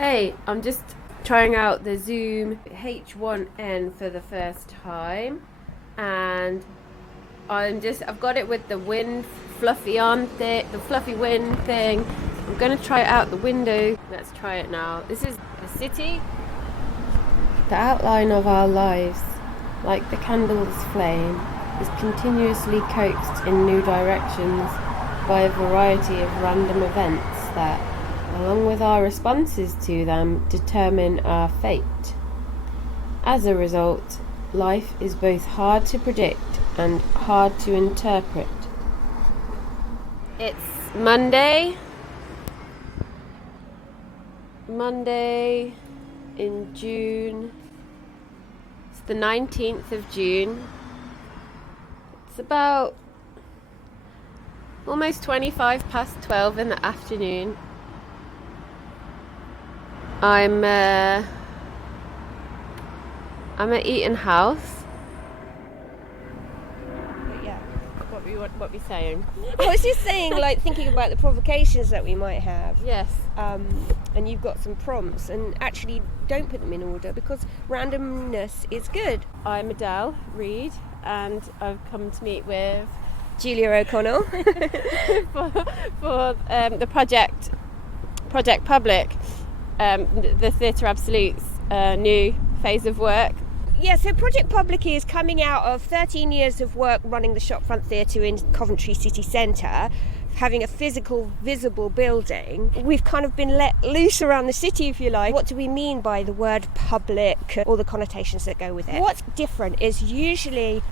Hey, I'm just trying out the Zoom H1N for the first time, and I've got it with the wind fluffy wind thing. I'm gonna try it out the window. Let's try it now. This is a city. The outline of our lives, like the candle's flame, is continuously coaxed in new directions by a variety of random events that, along with our responses to them, determine our fate. As a result, life is both hard to predict and hard to interpret. It's Monday in June. It's the 19th of June. It's about almost 25 past 12 in the afternoon. I'm at Eaton House. Yeah. What we saying? I was just saying, thinking about the provocations that we might have. Yes. And you've got some prompts, and actually don't put them in order because randomness is good. I'm Adele Reed, and I've come to meet with Julia O'Connell for the Project Public. The Theatre Absolute's new phase of work. Yeah, so Project Public is coming out of 13 years of work running the Shopfront Theatre in Coventry city centre, having a physical, visible building. We've kind of been let loose around the city, if you like. What do we mean by the word public, all the connotations that go with it? What's different is usually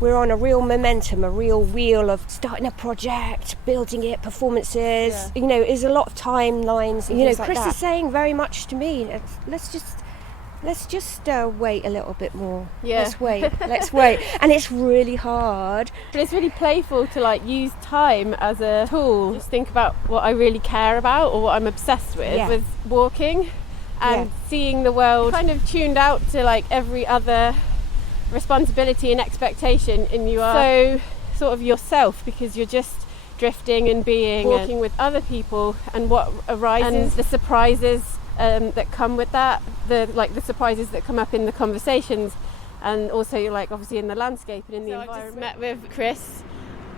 we're on a real momentum, a real wheel of starting a project, building it, performances. Yeah. There's a lot of timelines. Chris that. is saying very much to me, let's just wait a little bit more. Yeah. Let's wait. And it's really hard. But it's really playful to use time as a tool. Just think about what I really care about or what I'm obsessed with walking and seeing the world kind of tuned out to every other responsibility and expectation, and you are so sort of yourself because you're just drifting and being walking with other people, and what arises and the surprises that come with that, the surprises that come up in the conversations, and also obviously in the landscape and in the environment. I just met with Chris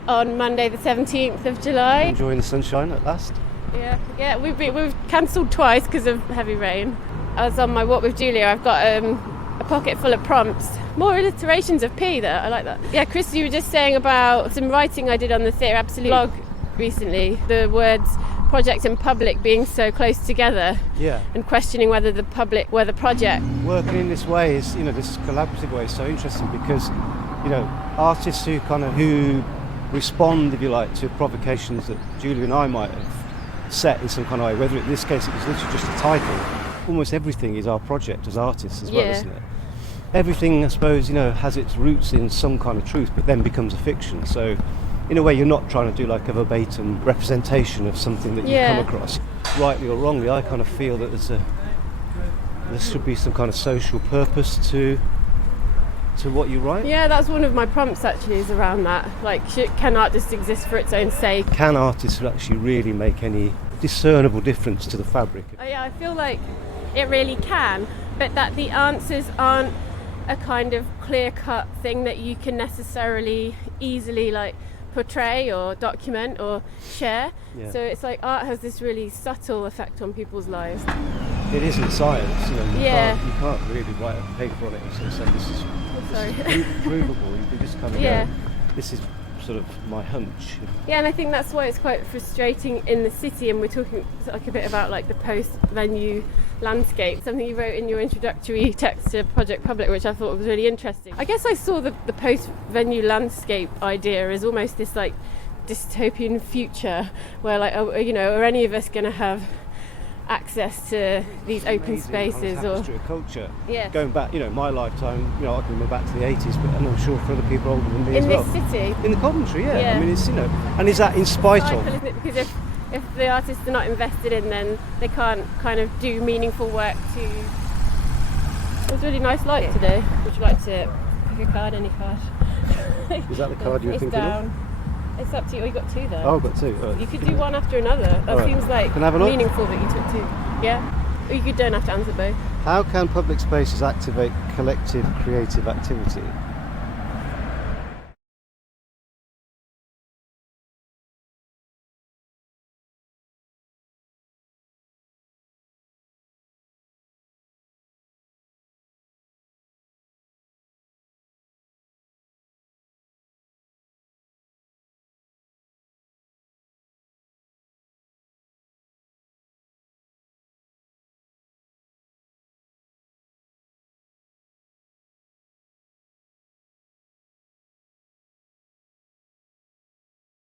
on Monday the 17th of July. Enjoying the sunshine at last. Yeah, we've cancelled twice because of heavy rain. I was on my walk with Julia. I've got a pocket full of prompts, more alliterations of P there. I like that. Yeah, Chris, you were just saying about some writing I did on the Theatre Absolute blog recently, the words project and public being so close together, and questioning whether the public were the project. Working in this way is, this collaborative way is so interesting because, artists who respond, if you like, to provocations that Julia and I might have set in some kind of way, whether in this case it was literally just a title. Almost everything is our project as artists as well, isn't it? Everything, I suppose, has its roots in some kind of truth, but then becomes a fiction. So, in a way, you're not trying to do a verbatim representation of something that you come across. Rightly or wrongly, I kind of feel that there should be some kind of social purpose to what you write. Yeah, that's one of my prompts actually, is around that. Can art just exist for its own sake? Can artists actually really make any discernible difference to the fabric? Yeah, I feel like it really can, but that the answers aren't a kind of clear-cut thing that you can necessarily easily portray or document or share. So it's art has this really subtle effect on people's lives. It isn't science, you can't really write a paper on it and sort of say this is provable. You can just kind of go, this is sort of my hunch. Yeah, and I think that's why it's quite frustrating in the city, and we're talking a bit about the post-venue landscape, something you wrote in your introductory text to Project Public, which I thought was really interesting. I guess I saw the post-venue landscape idea as almost this dystopian future where are any of us going to have access to these open spaces or culture going back, my lifetime, I can remember back to the 80s, but I'm sure for other people older than me as well. In this city? In the Coventry, I mean, it's, and is that in spite of? Isn't it? Because if the artists are not invested in, then they can't kind of do meaningful work to... It was a really nice light today. Would you like to pick a card, any card? Is that the card you were thinking down. of? It's up to you. Oh, you got two though. Oh, I've got two. You could do one after another. That seems like Can I have a look? meaningful that you took two. Yeah. You don't have to answer both. How can public spaces activate collective creative activity?